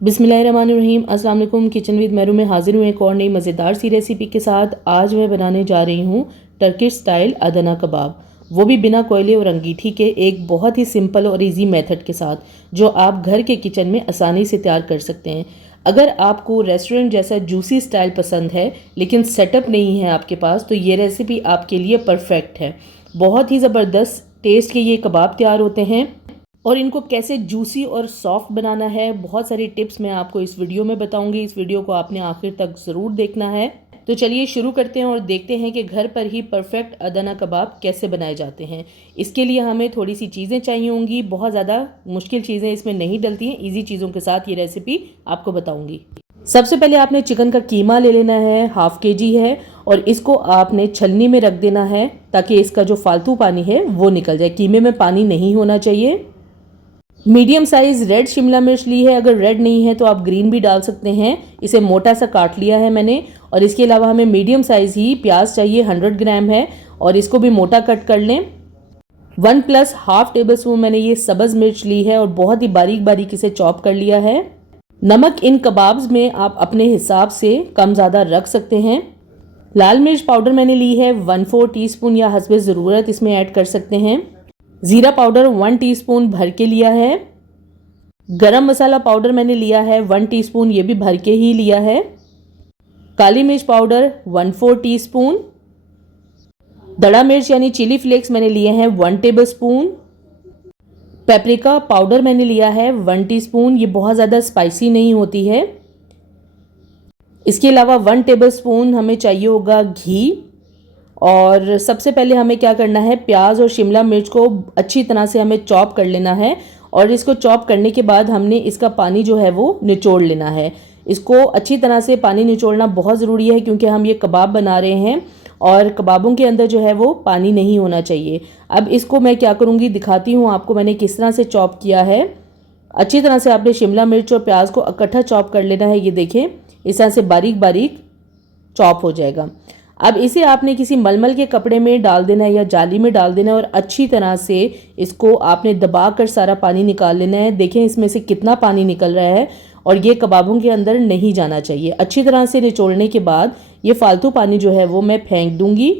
बिस्मिल्लाहिर्रहमानिर्रहीम। अस्सलाम वालेकुम। किचन विद मेरू में हाजिर हुए एक और नई मज़ेदार सी रेसिपी के साथ। आज मैं बनाने जा रही हूँ टर्किश स्टाइल अदना कबाब, वो भी बिना कोयले और अंगीठी के, एक बहुत ही सिंपल और इजी मेथड के साथ, जो आप घर के किचन में आसानी से तैयार कर सकते हैं। अगर आपको रेस्टोरेंट जैसा जूसी स्टाइल पसंद है लेकिन सेटअप नहीं है आपके पास, तो ये रेसिपी आपके लिए परफेक्ट है। बहुत ही ज़बरदस्त टेस्ट के ये कबाब तैयार होते हैं और इनको कैसे जूसी और सॉफ्ट बनाना है, बहुत सारी टिप्स मैं आपको इस वीडियो में बताऊंगी। इस वीडियो को आपने आखिर तक ज़रूर देखना है। तो चलिए शुरू करते हैं और देखते हैं कि घर पर ही परफेक्ट अदना कबाब कैसे बनाए जाते हैं। इसके लिए हमें थोड़ी सी चीज़ें चाहिए होंगी, बहुत ज़्यादा मुश्किल चीज़ें इसमें नहीं डलती हैं। ईजी चीज़ों के साथ ये रेसिपी आपको बताऊँगी। सबसे पहले आपने चिकन का कीमा ले लेना है, हाफ केजी है, और इसको आपने छलनी में रख देना है ताकि इसका जो फालतू पानी है वो निकल जाए। कीमे में पानी नहीं होना चाहिए। मीडियम साइज़ रेड शिमला मिर्च ली है, अगर रेड नहीं है तो आप ग्रीन भी डाल सकते हैं। इसे मोटा सा काट लिया है मैंने। और इसके अलावा हमें मीडियम साइज़ ही प्याज चाहिए, 100 ग्राम है, और इसको भी मोटा कट कर लें। 1+1/2 टेबल स्पून मैंने ये सब्ज़ मिर्च ली है और बहुत ही बारीक बारीक इसे चॉप कर लिया है। नमक इन कबाब्स में आप अपने हिसाब से कम ज़्यादा रख सकते हैं। लाल मिर्च पाउडर मैंने ली है 1/4 टीस्पून, या हस्बे ज़रूरत इसमें ऐड कर सकते हैं। ज़ीरा पाउडर 1 टीस्पून भर के लिया है। गरम मसाला पाउडर मैंने लिया है 1 टीस्पून, ये भी भर के ही लिया है। काली मिर्च पाउडर 1/4 टीस्पून। दड़ा मिर्च यानी चिली फ्लेक्स मैंने लिए हैं 1 टेबल स्पून। पेपरिका पाउडर मैंने लिया है 1 टीस्पून, ये बहुत ज़्यादा स्पाइसी नहीं होती है। इसके अलावा 1 टेबल स्पून हमें चाहिए होगा घी। और सबसे पहले हमें क्या करना है, प्याज और शिमला मिर्च को अच्छी तरह से हमें चॉप कर लेना है। और इसको चॉप करने के बाद हमने इसका पानी जो है वो निचोड़ लेना है। इसको अच्छी तरह से पानी निचोड़ना बहुत ज़रूरी है, क्योंकि हम ये कबाब बना रहे हैं और कबाबों के अंदर जो है वो पानी नहीं होना चाहिए। अब इसको मैं क्या करूँगी दिखाती हूँ आपको मैंने किस तरह से चॉप किया है। अच्छी तरह से आपने शिमला मिर्च और प्याज को इकट्ठा चॉप कर लेना है। ये देखें, इस तरह से बारीक बारीक चॉप हो जाएगा। अब इसे आपने किसी मलमल के कपड़े में डाल देना है या जाली में डाल देना है, और अच्छी तरह से इसको आपने दबा कर सारा पानी निकाल लेना है। देखें इसमें से कितना पानी निकल रहा है, और ये कबाबों के अंदर नहीं जाना चाहिए। अच्छी तरह से निचोड़ने के बाद ये फालतू पानी जो है वो मैं फेंक दूंगी।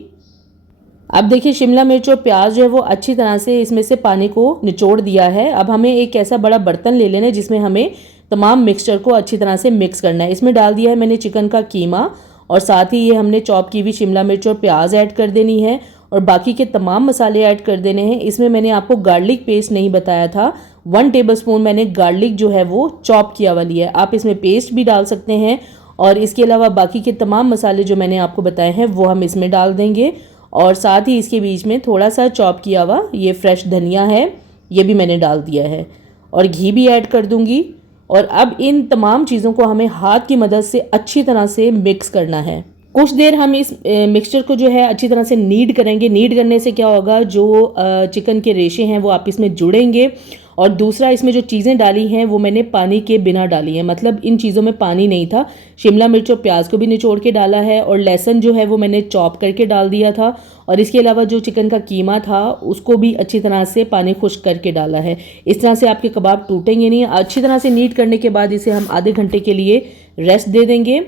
अब देखिए शिमला मिर्च और प्याज जो है वो अच्छी तरह से इसमें से पानी को निचोड़ दिया है। अब हमें एक ऐसा बड़ा बर्तन ले लेना है जिसमें हमें तमाम मिक्सचर को अच्छी तरह से मिक्स करना है। इसमें डाल दिया है मैंने चिकन का कीमा, और साथ ही ये हमने चॉप की हुई शिमला मिर्च और प्याज ऐड कर देनी है, और बाकी के तमाम मसाले ऐड कर देने हैं। इसमें मैंने आपको गार्लिक पेस्ट नहीं बताया था। 1 टेबल स्पून मैंने गार्लिक जो है वो चॉप किया हुआ लिया है, आप इसमें पेस्ट भी डाल सकते हैं। और इसके अलावा बाकी के तमाम मसाले जो मैंने आपको बताए हैं वो हम इसमें डाल देंगे। और साथ ही इसके बीच में थोड़ा सा चॉप किया हुआ ये फ्रेश धनिया है, ये भी मैंने डाल दिया है, और घी भी ऐड कर दूंगी। और अब इन तमाम चीज़ों को हमें हाथ की मदद से अच्छी तरह से मिक्स करना है। कुछ देर हम इस मिक्सचर को जो है अच्छी तरह से नीड करेंगे। नीड करने से क्या होगा, जो चिकन के रेशे हैं वो आपस में जुड़ेंगे। और दूसरा, इसमें जो चीज़ें डाली हैं वो मैंने पानी के बिना डाली हैं, मतलब इन चीज़ों में पानी नहीं था। शिमला मिर्च और प्याज को भी निचोड़ के डाला है, और लहसुन जो है वो मैंने चॉप करके डाल दिया था। और इसके अलावा जो चिकन का कीमा था उसको भी अच्छी तरह से पानी खुश्क करके डाला है। इस तरह से आपके कबाब टूटेंगे नहीं। अच्छी तरह से नीट करने के बाद इसे हम आधे घंटे के लिए रेस्ट दे देंगे।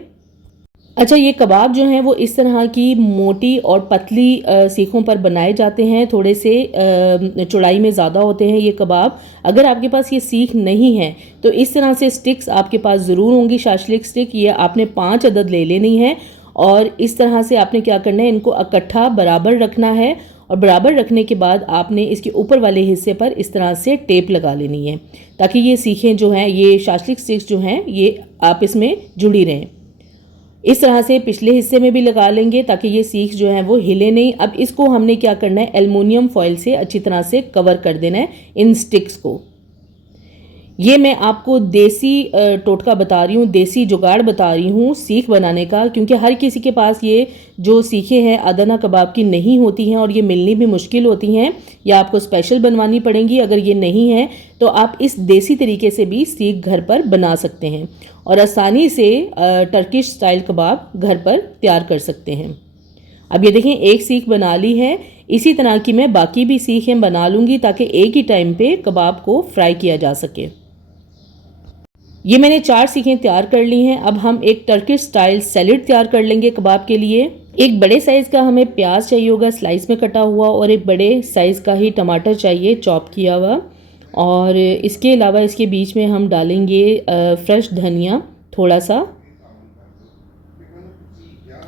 अच्छा, ये कबाब जो हैं वो इस तरह की मोटी और पतली सीखों पर बनाए जाते हैं। थोड़े से चौड़ाई में ज़्यादा होते हैं ये कबाब। अगर आपके पास ये सीख नहीं है तो इस तरह से स्टिक्स आपके पास ज़रूर होंगी, शाशलिक स्टिक। ये आपने 5 अदद ले लेनी है, और इस तरह से आपने क्या करना है, इनको इकट्ठा बराबर रखना है। और बराबर रखने के बाद आपने इसके ऊपर वाले हिस्से पर इस तरह से टेप लगा लेनी है, ताकि ये सीखें जो हैं, ये शाशलिक स्टिक्स जो हैं, ये आप इसमें जुड़ी रहें। इस तरह से पिछले हिस्से में भी लगा लेंगे ताकि ये सीख जो है वो हिले नहीं। अब इसको हमने क्या करना है, एल्युमिनियम फॉइल से अच्छी तरह से कवर कर देना है इन स्टिक्स को। ये मैं आपको देसी टोटका बता रही हूँ, देसी जुगाड़ बता रही हूँ सीख बनाने का, क्योंकि हर किसी के पास ये जो सीखें हैं अदना कबाब की नहीं होती हैं, और ये मिलनी भी मुश्किल होती हैं, या आपको स्पेशल बनवानी पड़ेंगी। अगर ये नहीं है तो आप इस देसी तरीके से भी सीख घर पर बना सकते हैं, और आसानी से टर्किश स्टाइल कबाब घर पर तैयार कर सकते हैं। अब ये देखें, एक सीख बना ली है। इसी तरह की मैं बाकी भी सीखें बना लूँगी ताकि एक ही टाइम पे कबाब को फ्राई किया जा सके। ये मैंने 4 सीखें तैयार कर ली हैं। अब हम एक टर्किश स्टाइल सैलेड तैयार कर लेंगे कबाब के लिए। एक बड़े साइज़ का हमें प्याज चाहिए होगा स्लाइस में कटा हुआ, और एक बड़े साइज़ का ही टमाटर चाहिए चॉप किया हुआ। और इसके अलावा इसके बीच में हम डालेंगे फ्रेश धनिया थोड़ा सा,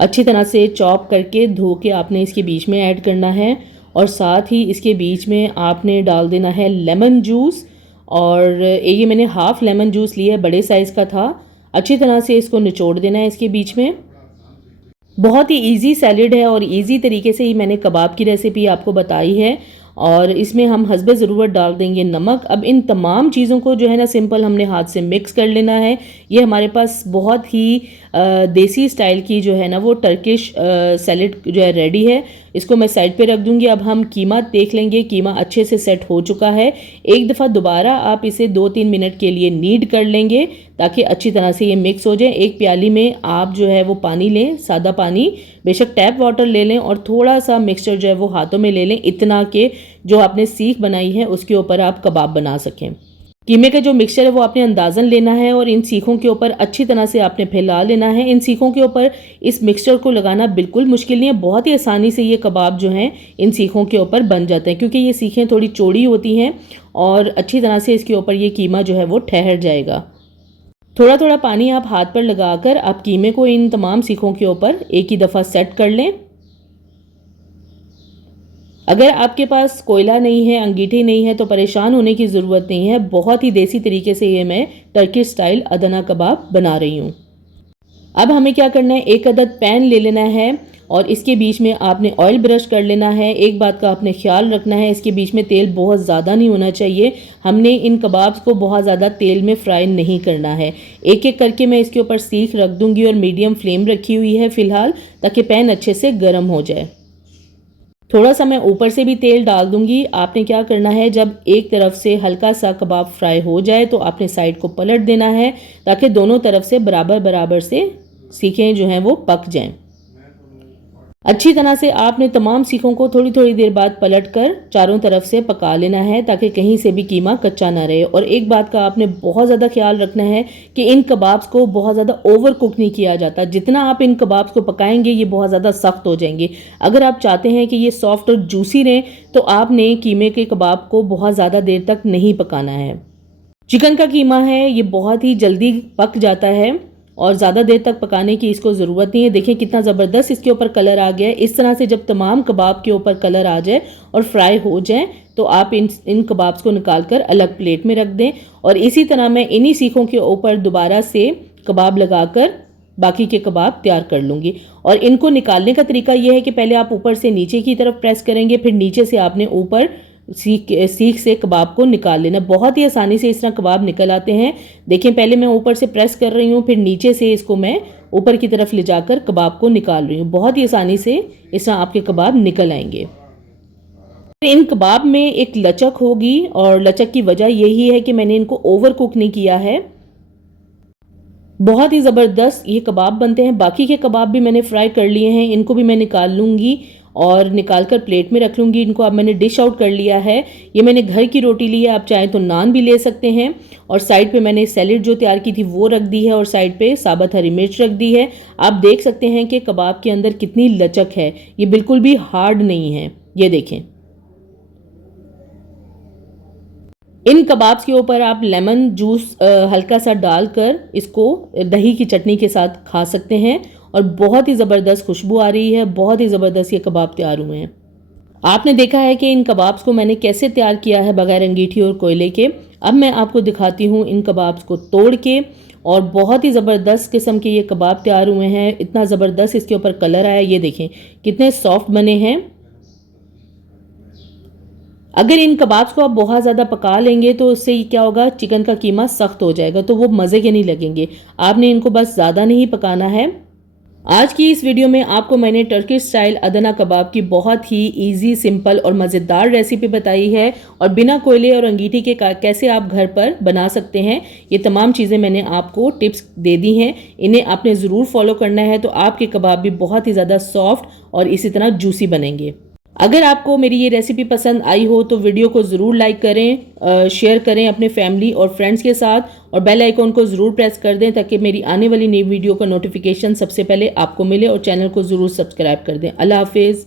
अच्छी तरह से चॉप करके धो के आपने इसके बीच में ऐड करना है। और साथ ही इसके बीच में आपने डाल देना है लेमन जूस, और ये मैंने हाफ़ लेमन जूस लिया है, बड़े साइज़ का था। अच्छी तरह से इसको निचोड़ देना है इसके बीच में। बहुत ही इजी सैलेड है और इजी तरीके से ही मैंने कबाब की रेसिपी आपको बताई है। और इसमें हम हस्बे ज़रूरत डाल देंगे नमक। अब इन तमाम चीज़ों को जो है ना सिंपल हमने हाथ से मिक्स कर लेना है। ये हमारे पास बहुत ही देसी स्टाइल की जो है ना वो टर्किश सैलेड जो है रेडी है। इसको मैं साइड पे रख दूंगी। अब हम कीमा देख लेंगे। कीमा अच्छे से सेट हो चुका है। एक दफ़ा दोबारा आप इसे 2-3 मिनट के लिए नीड कर लेंगे ताकि अच्छी तरह से ये मिक्स हो जाए। एक प्याली में आप जो है वो पानी लें, सादा पानी, बेशक टैप वाटर ले लें, और थोड़ा सा मिक्सचर जो है वो हाथों में ले लें, इतना कि जो आपने सीख बनाई है उसके ऊपर आप कबाब बना सकें। कीमे का जो मिक्सचर है वो आपने अंदाज़न लेना है और इन सीखों के ऊपर अच्छी तरह से आपने फैला लेना है। इन सीखों के ऊपर इस मिक्सचर को लगाना बिल्कुल मुश्किल नहीं है, बहुत ही आसानी से ये कबाब जो हैं इन सीखों के ऊपर बन जाते हैं, क्योंकि ये सीखें थोड़ी चौड़ी होती हैं और अच्छी तरह से इसके ऊपर ये कीमा जो है वो ठहर जाएगा। थोड़ा थोड़ा पानी आप हाथ पर लगाकर आप कीमे को इन तमाम सीखों के ऊपर एक ही दफ़ा सेट कर लें। अगर आपके पास कोयला नहीं है, अंगीठी नहीं है, तो परेशान होने की ज़रूरत नहीं है। बहुत ही देसी तरीके से ये मैं टर्किश स्टाइल अदना कबाब बना रही हूँ। अब हमें क्या करना है, एक अदद पैन ले लेना है और इसके बीच में आपने ऑयल ब्रश कर लेना है। एक बात का आपने ख्याल रखना है, इसके बीच में तेल बहुत ज़्यादा नहीं होना चाहिए। हमने इन कबाब्स को बहुत ज़्यादा तेल में फ्राई नहीं करना है। एक एक करके मैं इसके ऊपर सीख रख दूँगी और मीडियम फ्लेम रखी हुई है फ़िलहाल, ताकि पैन अच्छे से गर्म हो जाए। थोड़ा सा मैं ऊपर से भी तेल डाल दूंगी। आपने क्या करना है, जब एक तरफ से हल्का सा कबाब फ्राई हो जाए तो आपने साइड को पलट देना है ताकि दोनों तरफ से बराबर बराबर से सीखें जो हैं वो पक जाएं। अच्छी तरह से आपने तमाम सीखों को थोड़ी थोड़ी देर बाद पलटकर चारों तरफ से पका लेना है ताकि कहीं से भी कीमा कच्चा ना रहे। और एक बात का आपने बहुत ज़्यादा ख्याल रखना है कि इन कबाब्स को बहुत ज़्यादा ओवर कुक नहीं किया जाता। जितना आप इन कबाब्स को पकाएंगे ये बहुत ज़्यादा सख्त हो जाएंगे। अगर आप चाहते हैं कि ये सॉफ्ट और जूसी रहें तो आपने कीमे के कबाब को बहुत ज़्यादा देर तक नहीं पकाना है। चिकन का कीमा है ये बहुत ही जल्दी पक जाता है और ज़्यादा देर तक पकाने की इसको ज़रूरत नहीं है। देखिए कितना ज़बरदस्त इसके ऊपर कलर आ गया है। इस तरह से जब तमाम कबाब के ऊपर कलर आ जाए और फ्राई हो जाए तो आप इन कबाब्स को निकाल कर अलग प्लेट में रख दें। और इसी तरह मैं इन्हीं सीखों के ऊपर दोबारा से कबाब लगाकर बाकी के कबाब तैयार कर लूँगी। और इनको निकालने का तरीका यह है कि पहले आप ऊपर से नीचे की तरफ प्रेस करेंगे, फिर नीचे से आपने ऊपर सीख से कबाब को निकाल लेना। बहुत ही आसानी से इस तरह कबाब निकल आते हैं। देखिए पहले मैं ऊपर से प्रेस कर रही हूँ, फिर नीचे से इसको मैं ऊपर की तरफ ले जाकर कबाब को निकाल रही हूँ। बहुत ही आसानी से इस तरह आपके कबाब निकल आएंगे। इन कबाब में एक लचक होगी और लचक की वजह यही है कि मैंने इनको ओवर कुक नहीं किया है। बहुत ही ज़बरदस्त ये कबाब बनते हैं। बाकी के कबाब भी मैंने फ्राई कर लिए हैं, इनको भी मैं निकाल लूँगी और निकाल कर प्लेट में रख लूँगी। इनको अब मैंने डिश आउट कर लिया है। ये मैंने घर की रोटी ली है, आप चाहें तो नान भी ले सकते हैं। और साइड पे मैंने सैलेड जो तैयार की थी वो रख दी है और साइड पे साबुत हरी मिर्च रख दी है। आप देख सकते हैं कि कबाब के अंदर कितनी लचक है, ये बिल्कुल भी हार्ड नहीं है। ये देखें, इन कबाब्स के ऊपर आप लेमन जूस हल्का सा डालकर इसको दही की चटनी के साथ खा सकते हैं और बहुत ही ज़बरदस्त खुशबू आ रही है। बहुत ही ज़बरदस्त ये कबाब तैयार हुए हैं। आपने देखा है कि इन कबाब्स को मैंने कैसे तैयार किया है बगैर अंगीठी और कोयले के। अब मैं आपको दिखाती हूँ इन कबाब्स को तोड़ के, और बहुत ही ज़बरदस्त किस्म के ये कबाब तैयार हुए हैं। इतना ज़बरदस्त इसके ऊपर कलर आया, ये देखें कितने सॉफ्ट बने हैं। अगर इन कबाब्स को आप बहुत ज़्यादा पका लेंगे तो उससे क्या होगा, चिकन का कीमा सख्त हो जाएगा, तो वो मज़े के नहीं लगेंगे। आपने इनको बस ज़्यादा नहीं पकाना है। आज की इस वीडियो में आपको मैंने टर्किश स्टाइल अदना कबाब की बहुत ही इजी, सिंपल और मज़ेदार रेसिपी बताई है और बिना कोयले और अंगीठी के कैसे आप घर पर बना सकते हैं। ये तमाम चीज़ें मैंने आपको टिप्स दे दी हैं, इन्हें आपने ज़रूर फॉलो करना है तो आपके कबाब भी बहुत ही ज़्यादा सॉफ्ट और इसी तरह जूसी बनेंगे। अगर आपको मेरी ये रेसिपी पसंद आई हो तो वीडियो को ज़रूर लाइक करें, शेयर करें अपने फैमिली और फ्रेंड्स के साथ और बेल आइकॉन को ज़रूर प्रेस कर दें ताकि मेरी आने वाली नई वीडियो का नोटिफिकेशन सबसे पहले आपको मिले और चैनल को ज़रूर सब्सक्राइब कर दें। अल्लाह हाफिज़।